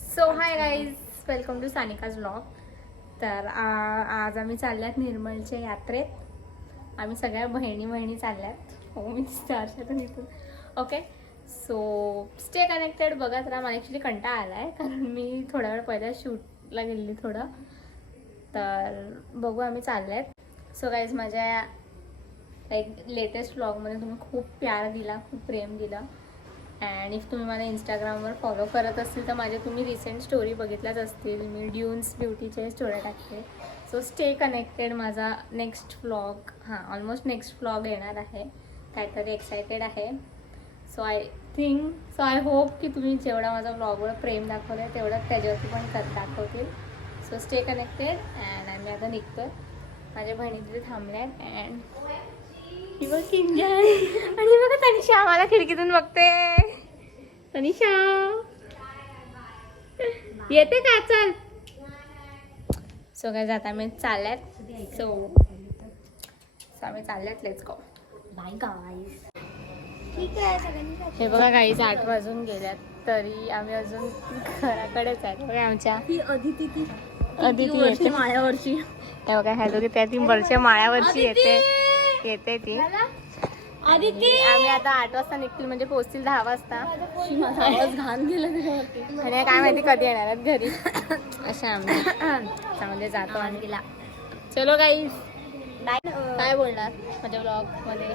So hi guys, welcome to Sanika's vlog. तर आज आम्ही चालल्यात निर्मलच्या यात्रेत. आम्ही सगळ्या बहिणी चालल्यात. हो, मी स्टारच्यातून इथून. ओके, सो स्टे कनेक्टेड, बघत राहा. मला ॲक्च्युली कंटाळा आला आहे कारण मी थोड्या वेळ पहिल्या शूटला गेली थोडं. तर बघू आम्ही चालल्यात. सो गाईज, माझ्या लेटेस्ट व्लॉगमध्ये तुम्ही खूप प्यार दिला, खूप प्रेम दिला. अँड इफ तुम्ही मला इंस्टाग्रामवर फॉलो करत असतील तर माझे तुम्ही रिसेंट स्टोरी बघितल्याच असतील. मी ड्यून्स ब्युटीचे स्टोरी टाकते. So stay connected. माझा next vlog almost next vlog येणार आहे. काहीतरी एक्सायटेड आहे. सो आय होप की तुम्ही जेवढा माझा व्लॉगवर प्रेम दाखवलं आहे तेवढं त्याच्यावरती पण दाखवतील. So stay connected. अँड आम्ही आता निघतो. माझ्या बहिणी तिथे थांबल्या आहेत. अँड ही बघ किंजल आणि बघा तनिषा मला खिडकीतून बघते. तनिषा येते का? चल. सो काय जाता मी चालल्यात. सो आम्ही चालल्यात. Let's go. Bye guys. ठीक आहे सगळ्यांनी. हे बघा गाईज 8 वाजून गेल्यात तरी आम्ही अजून घराकडेच आहेत. बघा आमच्या अदिती येते माळ्यावरची. हे बघा ह्या दोघी त्या 3 वर्ष माळ्यावरची येते ती. अदिती आम्ही आता 8 वाजता निघतील म्हणजे पोहोचतील 10 वाजता. आवाज घाण गेला त्याच्यावरती. आणि काय माहिती कधी येणार आहेत घरी. अशा आम्ही त्यामध्ये जातो आणि गेला. चलो गाईज, काय बोलणार माझ्या ब्लॉग मध्ये?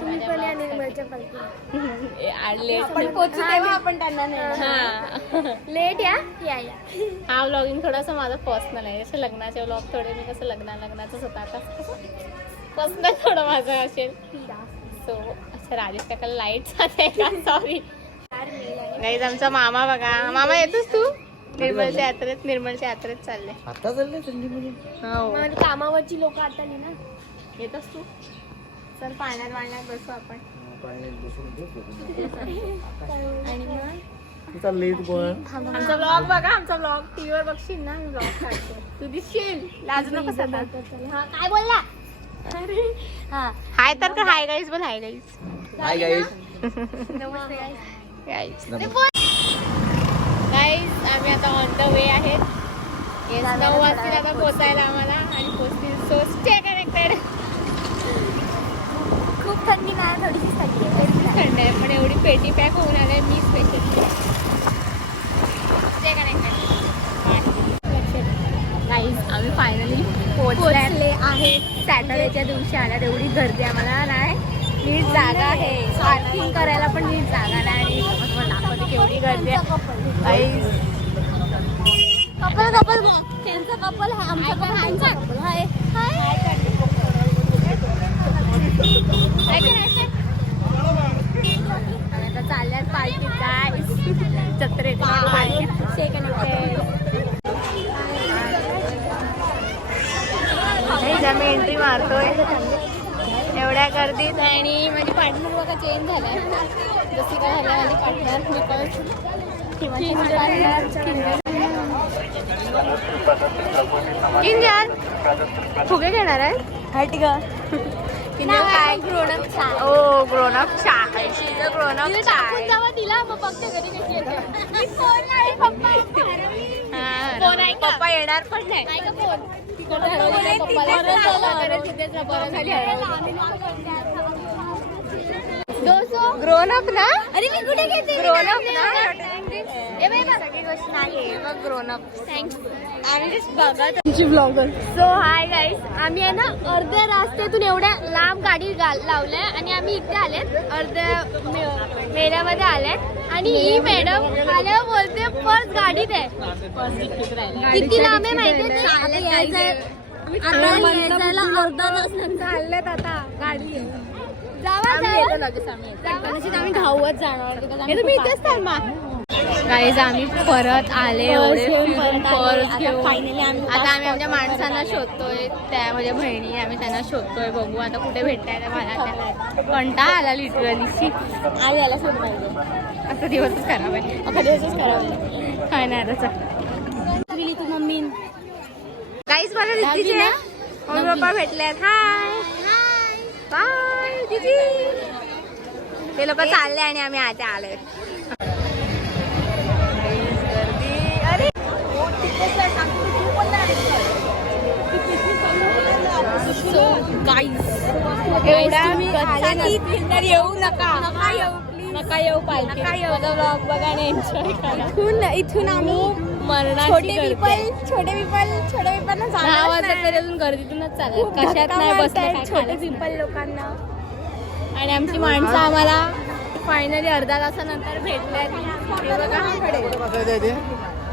आपण त्यांना लेट या. हा व्लॉगिंग थोडासा माझा पर्सनल आहे. जसं लग्नाचे व्लॉग थोडे मी कसं लग्नाचंच होतं, आता पर्सनल थोडं माझं असेल. सो अच्छा राजेश काका लाईट आहे का? Sorry guys. आमचा मामा बघा. मामा येतोस तू? निर्मलच्या यात्रेत चालले. आता चालले थंडीमध्ये. हो, कामावरची लोक आता नाही ना. येतोस तू? चल पाण्यात बसू आपण. आणि मग आमचा ब्लॉग बघा. आमचा ब्लॉग टीव्हीवर बघशील ना. मी ब्लॉग काढते, तू दिसशील. लाजू नकोस आता. काय बोलला? हाय तर हाय गाईज बोल. Hi guys. Hi guys. Guys आम्ही आता ऑन द वे आहेत. 9 वाजतील आता पोचायला आम्हाला आणि पोचतील. So stay connected. खूप थंडी नाही, थोडीशी थंडी आहे. थंड आहे पण एवढी पेटी पॅक होऊन आले मी स्पेशल. Stay connected. गाईज आम्ही फायनली पोचले आहे. सॅटर्डेच्या दिवशी आल्यात. एवढी गर्दी आम्हाला नाही. नीट जागा आहे. पार्किंग करायला पण नीट जागा नाही. आणि तुम्हाला दाखवते केवढी गर्दी आहे. कपल त्यांचा कपल आहे. आमचा कपल आहे. आणि आता चालल्यात पार्टीत गाईज. जत्रेत पार्टीत. Stay connected. आम्ही एंट्री मारतोय एवढ्या गर्दीत. आणि माझी पार्टनर बघा चेंज झालाय. जशी काय झालं माझी पार्टनर किंजल फुगे घेणार आहे. हट ग. किंजल काय ग्रोनअप छान. ओ grown up chai. She is a grown up चाय. तिला मग बघते घरी कशी येते. पप्पा येणार पण नाही. ग्रोन अप ना. अरे मी कुठे घेते? ग्रोन अप ना. सगळी गोष्ट नाही मग ग्रोन अप. थँक्स. आम्ही बघत ब्लॉगर. सो हाय गाईस, आम्ही आहे ना अर्ध्या रस्त्यातून एवढ्या लांब गाडी लावल्या आणि आम्ही इथे आलेत. अर्ध्या मेळ्यामध्ये आल्यात आणि ही मॅडम आल्यावर बोलते पर्स गाडीत आहे. किती लांब आहे माहिती? अर्धा तास चाललेत आता गाडी. आम्ही धावत जाणार. तुम्ही इथेच थांबा. गाईज आम्ही परत आले एवढे पर्स घेऊन. फायनली आता आम्ही आमच्या माणसांना शोधतोय. त्या माझ्या बहिणी आम्ही त्यांना शोधतोय. बघू आता कुठे भेटताय त्या. मला कंटाळा आला लिटरली. आली आला शोध पाहिजे. आता दिवसच खराब आहे. अख्खा दिवसच खराब. काय नाही आता. गेली तू मम्मी. गाईज मला दिदीचे मम्मी पप्पा भेटलेत. हाय बाय दिदी. ते लोक चालले आणि आम्ही आता आलोय. गर्दी. अरे दिवसांनी तर येऊ नका नका येऊ पालखी माझा ब्लॉग बघा आणि एन्जॉय करा. इथून आम्ही छोटे पिपल अजून गर्दीतूनच चालत कशात नाही बसलं छोटे पिपल लोकांना. आणि आमची माणसं आम्हाला फायनली अर्धा तासानंतर भेटल्यात.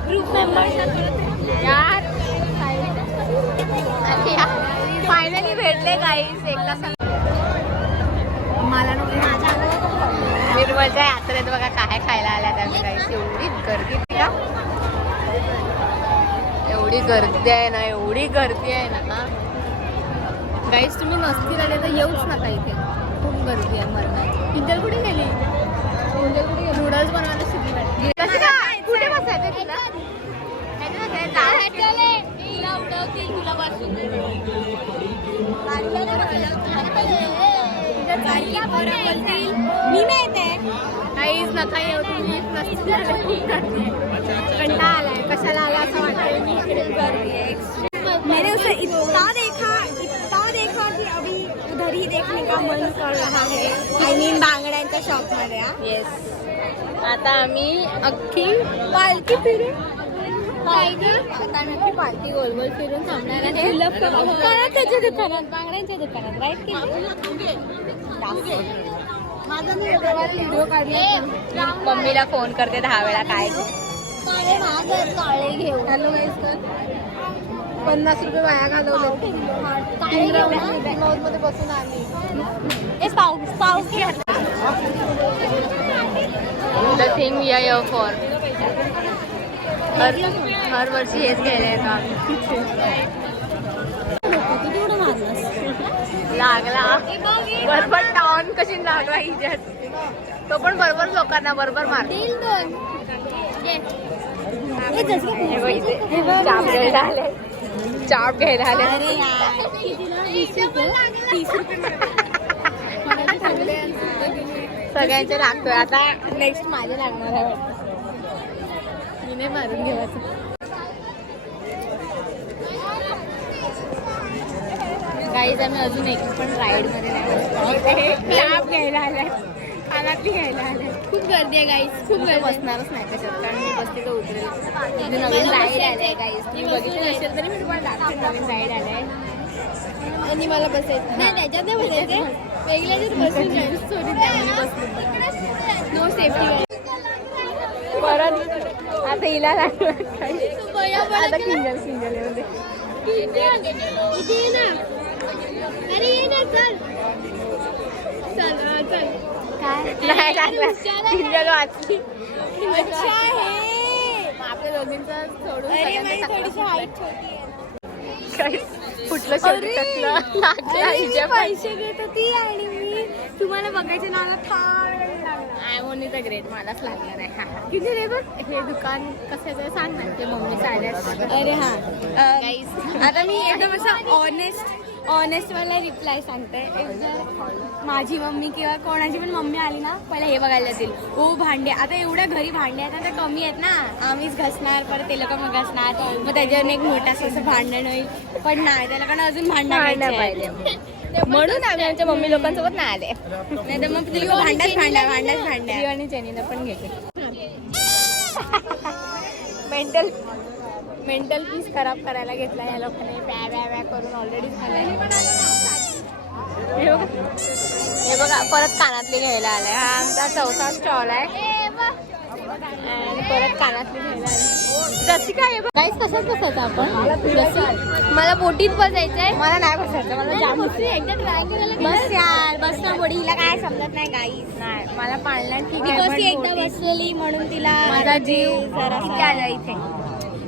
ग्रुप मेंबर्स यार फायनली भेटले गाईस एक तासानंतर. मला निर्मलच्या यात्रेत बघा काय खायला आल्यात आम्ही गाईस. एवढी गर्दी का एवढी गर्दी आहे ना गाईस. तुम्ही नसतील आले तर येऊच नका इथे. खूप गर्दी आहे मरणाची. इंजल कुठे गेली? नूडल्स बनवायला शिकली कशी काय? कुठे बसायचं तुला? तुला बसून मी नाही ते काहीच नका येऊ तुम्ही. कंटाळा आलाय. कशाला आला असं वाटतं. मी इकडे गर्दी आहे. मैंने उसे इतना देखा कि अभी उधर ही देखने का मन कर रहा है. I mean बांगड्यांच्या शॉप मध्ये. येस आता आम्ही अख्खी पालखी फिरून आता आम्ही अख्खी पालखी गोल गोल फिरून थांबणार आहे त्याच्या दुकानात बांगड्यांच्या दुकानात राईट की व्हिडिओ काढला. मम्मीला फोन करते 10 वेळा काय काळे घेऊ. हॅलो 50 रुपये वाया घालवले. मध्ये बसून आली the thing we are here for. हर वर्षी हेच घ्यायला का लागला बरोबर टाउन कशी लागला हिच्यात. तो पण बरोबर लोकांना बरोबर मारतो. चाप घ्यायला आले. सगळ्यांचे लागतोय आता. नेक्स्ट माझे लागणार आहे वाटतं. मी नाही मारून घेवायचं. गाईज आम्ही अजून एक पण राईड मध्ये नाही. चाप घ्यायला आलाय. कानातली घ्यायला आलाय. खूप गर्दी आहे गाईज. खूप गर्दी. बसणारच नाही कशात कारण मी बसते तर उतरेल. नवीन राईड आलाय गाईज. तुम्ही बघितलं नसेल तरी मी तुम्हाला दाखवते. नवीन राईड आलाय आणि मला बसायचं नाही. त्याच्यात नाही बसायचं. वेगळ्याच्यात बसून जाईल. सोडून त्यामध्ये बसतो. No safety. परत आता हिला लागलं आता किंजल नाही लागला. किंजल वाचली. आपल्या दोघींचं सोडून फुटलं पैसे देत होती आणि मी तुम्हाला बघायचे नाला आयमोनीचा ग्रेट मलाच लागणार आहे. किती रे बघ हे दुकान कसं आहे सांग ना. ते मम्मीचं आल्यास. अरे हा गाईस आता मी एकदम असं ऑनेस्ट मला रिप्लाय सांगते. माझी मम्मी किंवा कोणाची पण मम्मी आली ना पहिला हे बघायला जातील. ओ भांडे आता एवढ्या घरी भांडे आहेत तर कमी आहेत ना. आम्हीच घासणार परत ते लोक मग घासणार. मग त्याच्यावर एक मोठा असं भांडण होईल. पण नाही त्या लोकांना अजून भांडण पाहिजे म्हणून आम्ही आमच्या मम्मी लोकांसोबत नाही आले. नाही तर मग ते भांड्याच आणि जेनीनं पण घेते. मेंटल पीस खराब करायला घेतला या लोकांनी. व्या करून ऑलरेडी झालंय. हे बघा परत कानातली घ्यायला आलाय. हा आमचा 4था स्टॉल आहे. आणि परत कानातली घ्यायला आले. जशी काय काहीच तसंच बसायचं आपण. मला बोटीत बसायचंय. मला नाही बसायचं. मला जाम बस यार बस ना बोटी. हिला काय समजत नाही काहीच नाही. मला पाळण्यात ठीक आहे. एकदा बसलेली म्हणून तिला माझा जीव जरा आला इथे.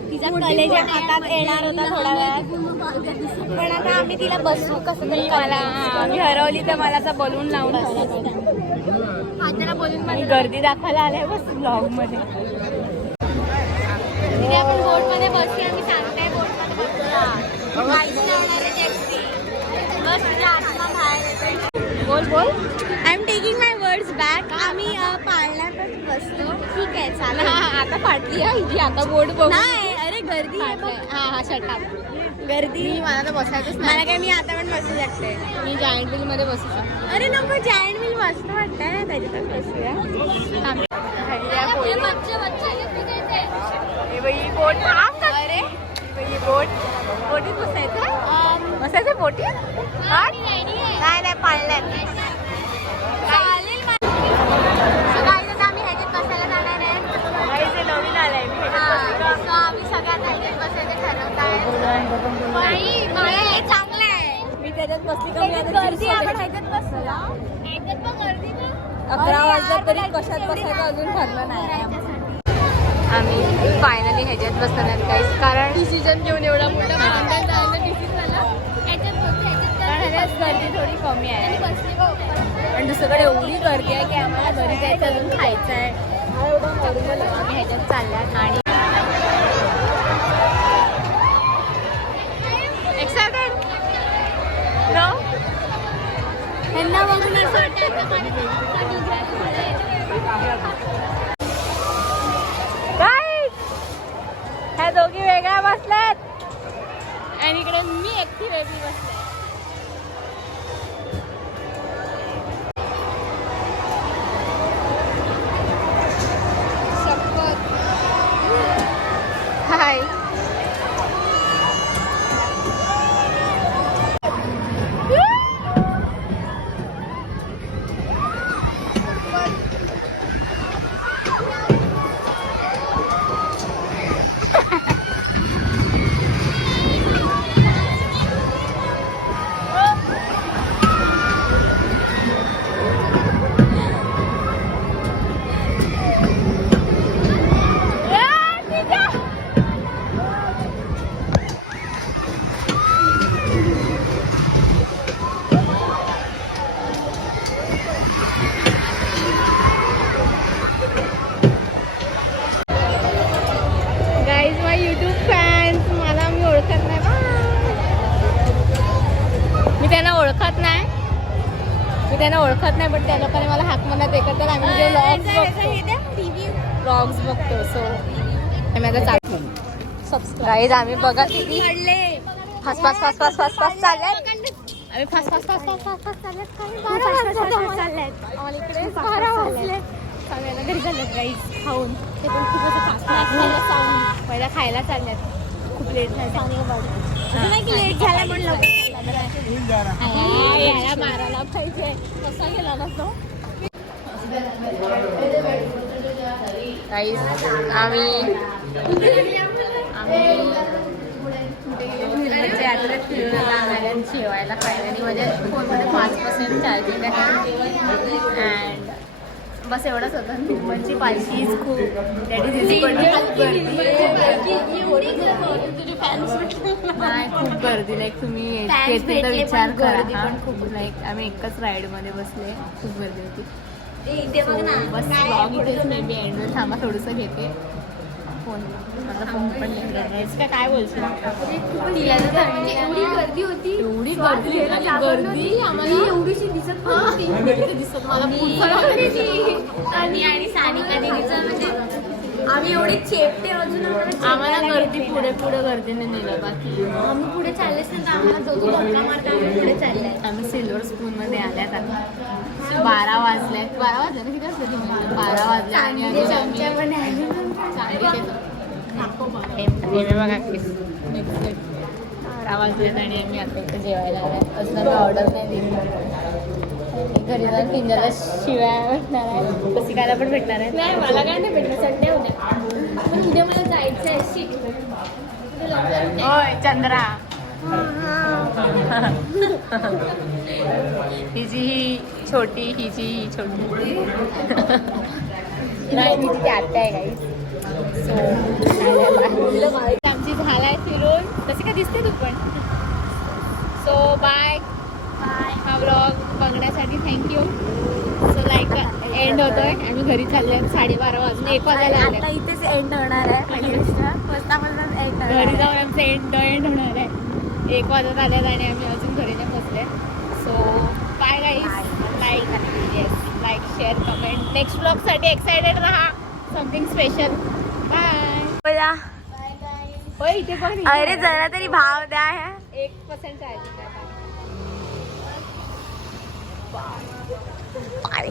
तिचा कलेच्या हातात येणार होता थोड्या वेळात. पण आता आम्ही तिला बसू कसं तरी. मला आम्ही हरवली तर मला असं बलून लावून हाताला बोलून मला गर्दी दाखवायला आल्या बस ब्लॉग मध्ये. तिथे आपण बोट मध्ये बसूया. आम्ही सांगताय बोट मध्ये बसूया. बोल I am taking my words back. आम्ही पाळण्यातच बसलो. ठीक आहे चालेल. आता फाटली आहे हिची. आता बोट बघ. नाही अरे गर्दी आहे बघ. हा शटाप. गर्दी मला तर बसायचंच मला काय मी आता पण बसू शकते. मी जायंट व्हील मध्ये बसू शकते. अरे नको जायंट व्हील मस्त वाटतंय ना त्याच्यात बसूया. बोट अरे बोटीत बसायचं बोटीत नाही पाळण्यात चालेल. आता आम्ही ह्याच्यात बसायला जाणार आहे. नवीन आलंय आम्ही सगळ्यात ह्याच्यात बसायचं ठरवत आहे. चांगलं आहे. मी त्याच्यात बसली का गर्दी आपण ह्याच्यात बसूया. ह्याच्यात पण गर्दी ना. 11 वाजता तरी कशात बसायचं अजून ठरलं नाही. आम्ही फायनली ह्याच्यात बसणार आहेत काहीच, कारण डिसिजन घेऊन एवढा मोठा मांडण झालं डिसिजन झाला. ह्याच्यात गर्दी थोडी कमी आहे. बसली पण दुसरीकडे एवढी गर्दी आहे की आम्हाला घरी जायचं अजून खायचं आहे. आम्ही ह्याच्यात चालल्यात आणि एक्सायटेड नो ह्यांना बघून असं वाटतं ह्या दोघी वेगळ्या बसल्यात आणि इकडे मी एकटी वेगळी बसले. हाय गाईज माय यूट्यूब फॅन्स, मला मी ओळखत नाही बा. मी त्यांना ओळखत नाही पण त्या लोकांनी मला हाक म्हणत हे करतात. आम्ही जे व्लॉग्स बघतो सो आम्ही आता चालतो. गाईज आम्ही बघा किती फास्ट चालल्यात. आम्ही फास्ट चालल्यात. आम्हाला इकडे 12 वाजले. सगळ्यांना घरी चालल्यात गाईज खाऊन. ते पण खूप पहिला खायला चालल्यात. खूप लेट झालं लेट झाला म्हणलं. याला मारायला पाहिजे. कसा गेला ना तो. गाईज आम्ही यात्रेत फिरायला आम्हाला जेवायला खायला आणि माझ्या फोनमध्ये 5% चार्जिंग आहे. अँड बस एवढंच होतं. निर्मलची पालखी इज खूप दॅट इज नाही खूप गर्दी. लाईक तुम्ही येते तर विचार करा. पण खूप लाईक आम्ही एकच राईडमध्ये बसले. खूप गर्दी होती. बस ब्लॉग इथेच मे बी एंड थांबा थोडंसं घेते फोन. माझा फोन पण का काय बोलशील. एवढी गर्दी होती. एवढी गर्दी आम्हाला एवढीशी दिसत दिसत मला आणि सानिका दीदीचं म्हणजे आम्ही एवढे चेपटे अजून आम्हाला गर्दी पुढे गर्दीने नेलं. बाकी आम्ही पुढे चाललेच नाही तर आम्हाला दोघं धक्का मारता आम्ही पुढे चालले. आम्ही सिल्वर स्पूनमध्ये आल्यात आता. 12 वाजल्यात. 12 वाजले ना किती वाजले तुम्ही. 12 वाजले आणि चमचा पण आहे. बघा 12 वाजलेत आणि आम्ही आता इथं जेवायला आलाय. अजून आम्ही ऑर्डर नाही दिली. घरी जाऊन पिंजाला शिवाय भेटणार आहे. शिकायला पण भेटणार आहे. नाही मला काय नाही भेटलं. संडे उद्या पण उद्या मला जायचं आहे. शिक होय चंद्रा. हिची ही छोटी हिची ही छोटी नाही तिची ती आत्या आहे काही. आमची झालाय फिरून. तशी का दिसते तू पण. So bye. हा व्लॉग बघण्यासाठी थँक्यू. सो लाईक एंड होतोय. आम्ही घरी चाललोय. 12:30 वाजून 1 वाजायला आले. आता इथेच एंड होणार आहे. पहिली गोष्ट एंड घरी जाऊन आमचं एंड होणार आहे. 1 वाजत आल्यात आणि आम्ही अजून घरी नाही पोचले. So bye guys. Like share comment. Next ब्लॉगसाठी एक्सायटेड राहा. Something special. बाय. होय इथे बघ अरे जरा तरी भाव द्या ह्या 1% आहे अरे